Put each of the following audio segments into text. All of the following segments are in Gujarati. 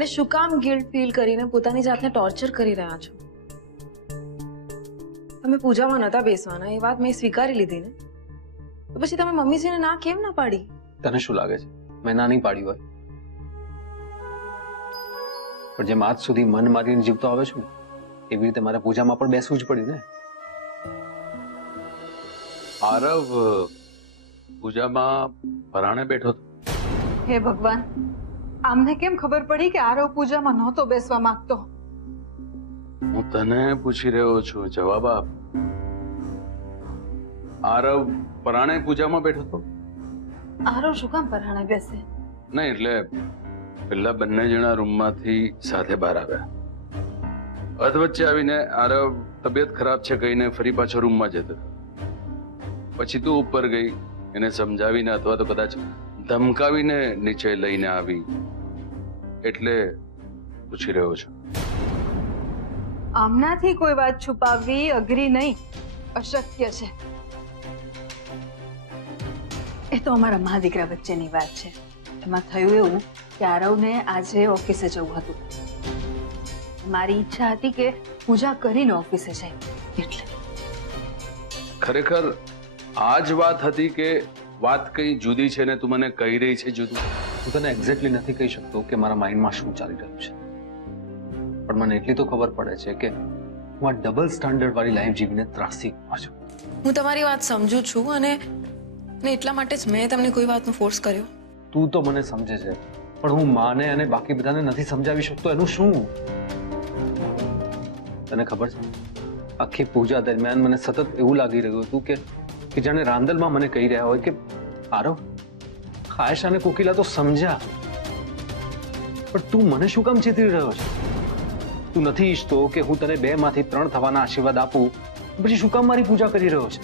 અને શું કામ ગિલ્ટ ફીલ કરીને પોતાની જાતને ટોર્ચર કરી રહ્યા છો? તમે પૂજામાં નતા બેસવાના એ વાત મેં સ્વીકારી લીધી ને, તો પછી તમે મમ્મીજીને ના કેમ ના પાડી? તને શું લાગે છે મેં ના નહીં પાડી હોય? પણ જેમ આજ સુધી મન મારીને જીવતો આવે છું ને, એવી રીતે મારે પૂજામાં પણ બેસવું જ પડ્યું ને. આરવ પૂજામાં પરાણે બેઠો હતો. હે ભગવાન, આમને કેમ ખબર પડી કે આરવ પૂજામાં નહોતો બેસવા માંગતો? હું તને પૂછી રહ્યો છું, જવાબ આપ. આરવ પરાણે પૂજામાં બેઠો હતો? આરવ શું કામ પરાણે બેસે? નહીં એટલે પેલા બંને જણા રૂમમાંથી સાથે બહાર આવ્યા. અધવચ્ચે આવીને આરવ તબિયત ખરાબ છે કહીને ફરી પાછો રૂમમાં જતો. પછી તું ઉપર ગઈ, એને સમજાવીને અથવા તો કદાચ ધમકાવીને નીચે લઈને આવી. એટલે પૂછી રહ્યો છું. આમનાથી કોઈ વાત છુપાવવી અઘરી નહીં, અશક્ય છે. એ તો અમારા મા દીકરા વચ્ચેની વાત છે. એમાં થયું એવું કે આરવને આજે ઓફિસે જવું હતું. મારી ઈચ્છા હતી કે પૂજા કરીને ઓફિસે જાય, એટલે. ખરેખર આ જ વાત હતી કે વાત કઈ જુદી છે ને તું મને કહી રહી છે જુદું? હું તને એક્ઝેક્ટલી નથી કહી શકતો કે મારા માઇન્ડમાં શું ચાલી રહ્યું છે, પણ મને એટલી તો ખબર પડે છે કે હું આ ડબલ સ્ટાન્ડર્ડ વાળી લાઈફ જીવીને ત્રાસી ગયો છું. હું તમારી વાત સમજુ છું અને એટલા માટે જ મેં તમને કોઈ વાતનો ફોર્સ કર્યો. તું તો મને સમજે છે, પણ હું માને અને બાકી બધાને નથી સમજાવી શકતો. એનું શું? તને ખબર છે, આખી પૂજા દરમિયાન મને સતત એવું લાગી રહ્યું હતું કે જાણે રાંદલમાં મને કહી રહ્યા હોય કે આરવ, આયશા અને કોકિલા તો સમજ્યા, પણ તું મને શું કામ ચેતરી રહ્યો છે? તું નથી ઈચ્છતો કે હું તને 2 માંથી 3 થવાના આશીર્વાદ આપું, પછી શું કામ મારી પૂજા કરી રહ્યો છે?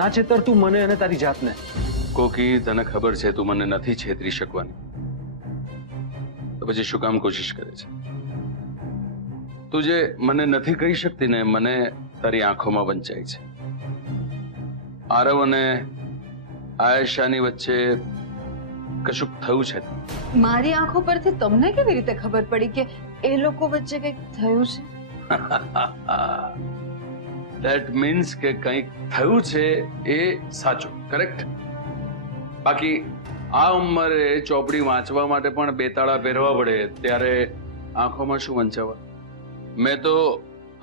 ના ચેતર તું મને અને તારી જાતને. કોકી, તને ખબર છે તું મને નથી છેતરી શકવાની, તો પછી શું કામ કોશિશ કરે છે? તું જે મને નથી કહી શકતી ને, મને તારી આંખોમાં વંચાય છે. આરવ અને આયેશાની વચ્ચે કશુંક થયું છે. મારી આંખો પરથી તમને કેવી રીતે ખબર પડી કે એ લોકો વચ્ચે કંઈક થયું છે? ધેટ મીન્સ કે કંઈક થયું છે એ સાચું, કરેક્ટ? બાકી આ ઉંમરે ચોપડી વાંચવા માટે પણ 2 તાળા પહેરવા પડે, ત્યારે આંખોમાં શું વંચાવા? મેં તો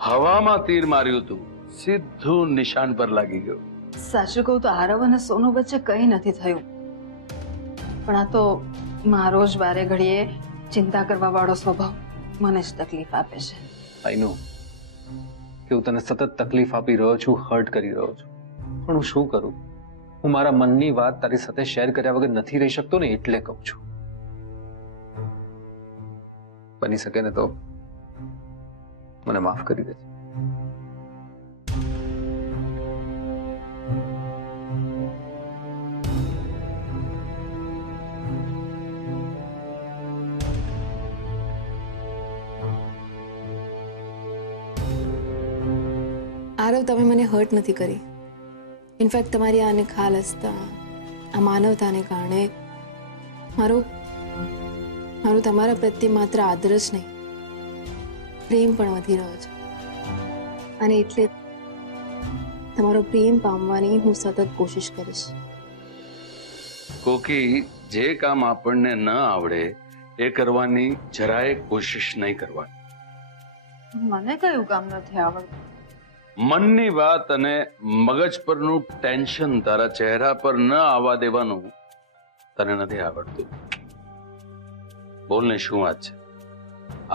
હવામાં તીર માર્યું હતું, સીધું નિશાન પર લાગી ગયું. સાચું કહું તો આરવ અને સોનુ વચ્ચે કંઈ નથી થયું, પણ આ તો મારો જ વારે ઘડીએ ચિંતા કરવા વાળો સ્વભાવ મને જ તકલીફ આપે છે. આઈ નો કે હું તને સતત તકલીફ આપી રહ્યો છું, હર્ટ કરી રહ્યો છું, પણ હું શું કરું? હું મારા મનની વાત તારી સાથે શેર કર્યા વગર નથી રહી શકતો ને, એટલે કહું છું. બની શકે ને તો મને માફ કરી દેજે. આરવ, તમે મને હર્ટ નથી કરી. ઇનફેક્ટ તમારી આ નિખાલસતા, આ માનવતાને કારણે મારું તમારા પ્રત્યે માત્ર આદર જ નહીં, પ્રેમ પણ વધી રહ્યો છે. અને એટલે તમારો પ્રેમ પામવાની હું સતત કોશિશ કરીશ. કોકી, જે કામ આપણને ન આવડે એ કરવાની જરાય કોશિશ નહીં કરવાની. મને કયું કામ નથી આવડતું? મનની વાત અને મગજ પરનું ટેન્શન તારા ચહેરા પર ન આવવા દેવાનું તને નથી આવડતું. બોલ ને, શું વાત છે?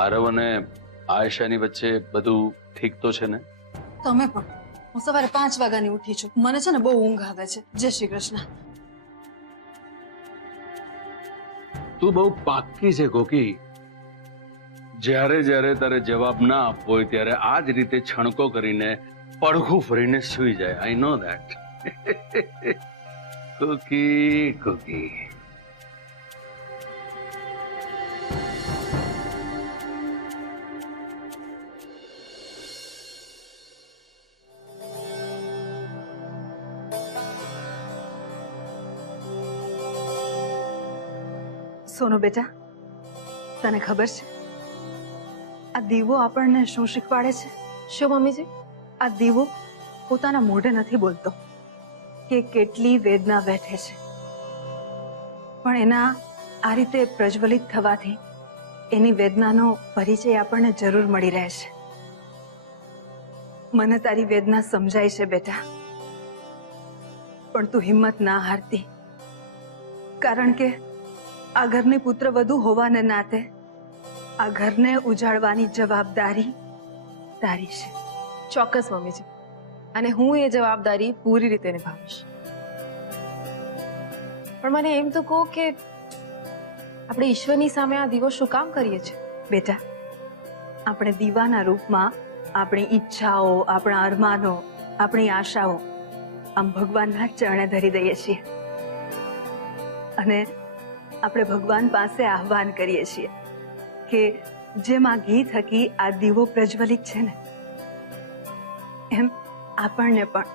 આરવ અને આયેશાની વચ્ચે બધું ઠીક તો છે ને? તમે પણ. હું સવારે 5 વાગ્યાની ઉઠી છું. મને છે ને બહુ ઊંઘ આવે છે. જય શ્રી કૃષ્ણ. તું બહુ પાક્કી છે કોકી. જ્યારે જ્યારે તારે જવાબ ના આપવો હોય ત્યારે આ જ રીતે છણકો કરીને પડખું ફરીને સૂઈ જાય. આઈ નો ધેટ. કોકી કોકી. સોનુ બેટા, તને ખબર છે આ દીવો આપણને શું શીખવાડે છે? શું મમ્મીજી? આ દીવો પોતાના મોઢે નથી બોલતો કે કેટલી વેદના વેઠે છે, પણ એના આ રીતે પ્રજ્વલિત થવાથી એની વેદનાનો પરિચય આપણને જરૂર મળી રહે છે. મને તારી વેદના સમજાય છે બેટા, પણ તું હિંમત ના હારતી, કારણ કે આ ઘરની પુત્રવધુ હોવાને નાતે આ ઘરને ઉજાડવાની જવાબદારી તારી છે. ચોક્કસ મમ્મીજી, અને હું એ જવાબદારી પૂરી રીતે નિભાવીશ. પણ મને એમ તો કહો કે આપણે ઈશ્વરની સામે આ દીવો શું કામ કરીએ છીએ? બેટા, આપણે દીવાના રૂપમાં આપણી ઈચ્છાઓ, આપણા અરમાનો, આપણી આશાઓ આમ ભગવાનના ચરણે ધરી દઈએ છીએ અને આપણે ભગવાન પાસે આહવાન કરીએ છીએ કે જેમાં ઘી થકી આ દીવો પ્રજ્વલિત છે ને, એમ આપણને પણ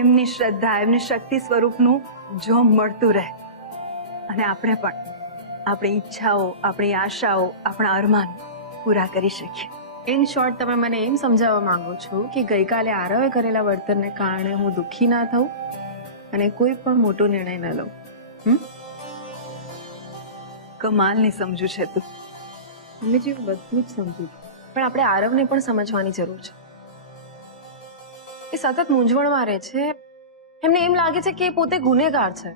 એમની શ્રદ્ધા, એમની શક્તિ સ્વરૂપનું જોમ મળતું રહે અને આપણે પણ આપણી ઈચ્છાઓ, આપણી આશાઓ, આપણા અરમાન પૂરા કરી શકીએ. ઇન શોર્ટ, તમે મને એમ સમજાવવા માંગો છો કે ગઈકાલે આરવે કરેલા વર્તનને કારણે હું દુઃખી ના થઉં અને કોઈ પણ મોટો નિર્ણય ન લઉં. કમાલની સમજુ છે તું. મમ્મીજી, હું બધું જ સમજુ છું, પણ આપણે આરવને પણ સમજવાની જરૂર છે. એ સતત મૂંઝવણમાં રહે છે. એમને એમ લાગે છે કે એ પોતે ગુનેગાર છે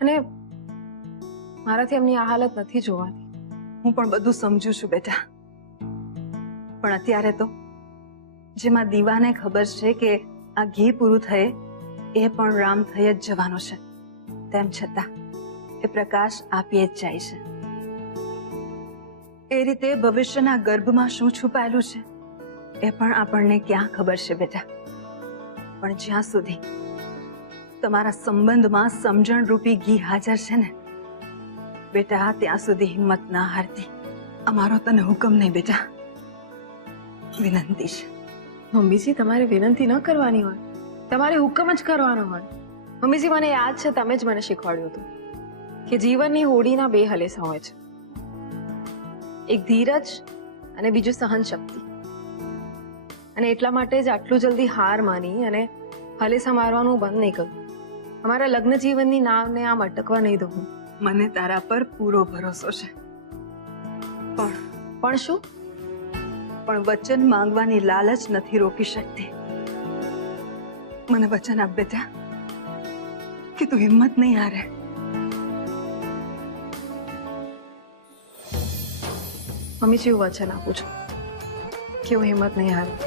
અને મારાથી એમની આ હાલત નથી જોવાતી. હું પણ બધું સમજુ છું બેટા, પણ અત્યારે તો જેમાં દીવાને ખબર છે કે આ ઘી પૂરું થયે એ પણ રામ થઈ જ જવાનો છે, તેમ છતાં એ પ્રકાશ આપીએ જ જાય છે. એ રીતે ભવિષ્યના ગર્ભમાં શું છુપાયેલું છે એ પણ આપણને ક્યાં ખબર છે બેટા. પણ જ્યાં સુધી તમારા સંબંધમાં સમજણ રૂપી ઘી હાજર છે ને બેટા, ત્યાં સુધી હિંમત ના હારતી. અમારો તને હુકમ નહીં બેટા, વિનંતી છે. મમ્મીજી, તમારે વિનંતી ન કરવાની હોય, તમારે હુકમ જ કરવાનો હોય. મમ્મીજી, મને યાદ છે તમે જ મને શીખવાડ્યું હતું કે જીવનની હોડીના બે હલેસા હોય છે, એક ધીરજ અને બીજું સહન શક્તિ. અને એટલા માટે જ આટલું જલ્દી હાર માની અને હલેસા મારવાનું બંધ નહીં કરું. અમારા લગ્ન જીવનની નાવને આમ અટકવા નહીં દઉં. મને તારા પર પૂરો ભરોસો છે, પણ શું? પણ વચન માંગવાની લાલચ નથી રોકી શકતી. મને વચન આપ બેટા કે તું હિંમત નહીં હારે. મમ્મીજી, હું વચન આપું છું કે હું હિંમત નહીં હારું.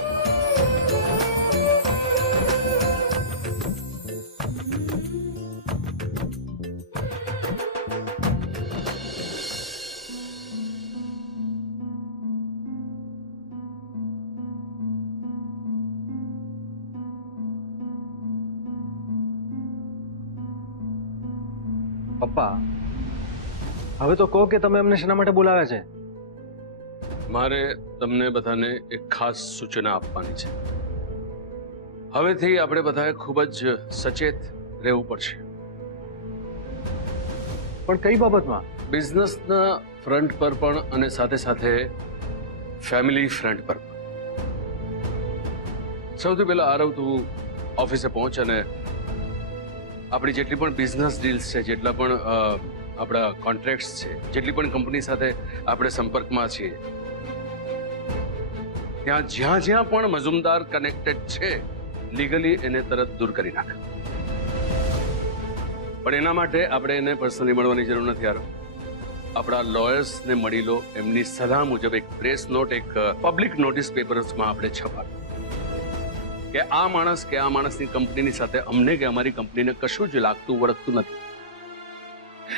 પપ્પા, હવે તો કહો કે તમે અમને શેના માટે બોલાવ્યા છે? મારે તમને બધાને એક ખાસ સૂચના આપવાની છે. હવેથી આપણે બધાએ ખૂબ જ સચેત રહેવું પડશે. પણ કઈ બાબતમાં? બિઝનેસના ફ્રન્ટ પર પણ અને સાથે સાથે ફેમિલી ફ્રન્ટ પર પણ. સૌથી પહેલા આરવ, તું ઓફિસે પહોંચ અને આપણી જેટલી પણ બિઝનેસ ડીલ્સ છે, જેટલા પણ આપણા કોન્ટ્રાક્ટ્સ છે, જેટલી પણ કંપની સાથે આપણે સંપર્કમાં છીએ, ત્યાં જ્યાં જ્યાં પણ મજુમદાર કનેક્ટેડ છે, લીગલી એને તરત દૂર કરી નાખ. પણ એના માટે આપણે એને પર્સનલી મળવાની જરૂર નથી. આરવ, આપણા લોયર્સને મળી લો, એમની સલાહ મુજબ એક પ્રેસ નોટ, એક પબ્લિક નોટિસ પેપર્સમાં આપણે છપાવી કે આ માણસ કે આ માણસની કંપનીની સાથે અમને કે અમારી કંપનીને કશું જ લાગતું વળગતું નથી.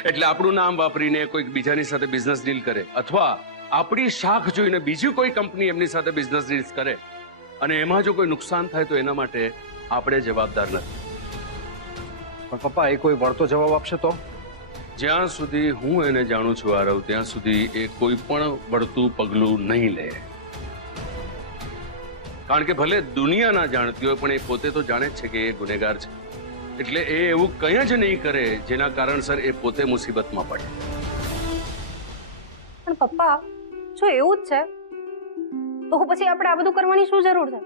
એટલે આપણું નામ વાપરીને કોઈક બીજાની સાથે બિઝનેસ ડીલ કરે અથવા આપણી શાખ જોઈને બીજી કોઈ કંપની એમની સાથે બિઝનેસ ડીલ્સ કરે અને એમાં જો કોઈ નુકસાન થાય તો એના માટે આપણે જવાબદાર નથી. પણ પપ્પા, એ કોઈ વળતો જવાબ આપશે તો? જ્યાં સુધી હું એને જાણું છું આરવ, ત્યાં સુધી એ કોઈ પણ વળતું પગલું નહીં લે. કારણ કે ભલે દુનિયા ના જાણતી હોય, પણ એ પોતે તો જાણે જ છે કે એ ગુનેગાર છે. એટલે એ એવું કંઈ જ નહીં કરે જેના કારણસર એ પોતે મુસીબતમાં પડે. પણ પપ્પા જો એવું જ છે તો પછી આપણે આ બધું કરવાની શું જરૂર છે?